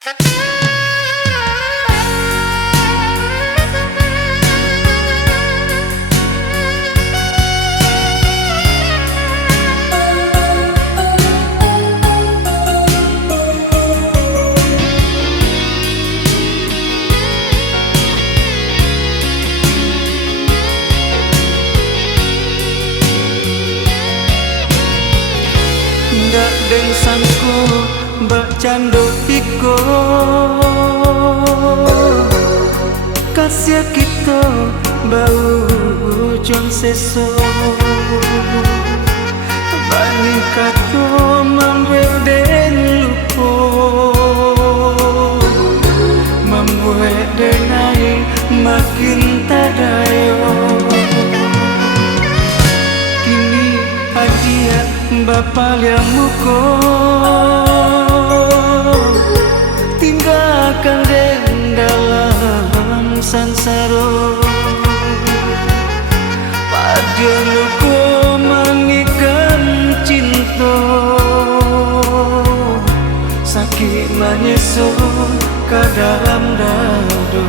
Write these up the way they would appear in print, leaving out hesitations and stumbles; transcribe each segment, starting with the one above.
Ndak dengsanku mbak cando piko kasih kita bau jon seso bani kato mamwel den lupo mamwe denai makin tadayo kini hadiah Bapak yang muko tinggalkan den dalam sansaro pada luko mengikat cinta sakit menyesal ke dalam dado.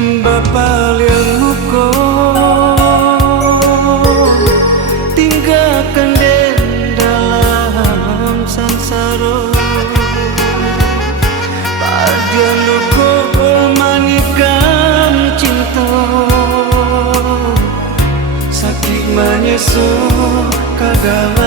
Bapak yang muko tinggalkan den dalam sansaro pada luko manikan cinta sakit menyesal kadang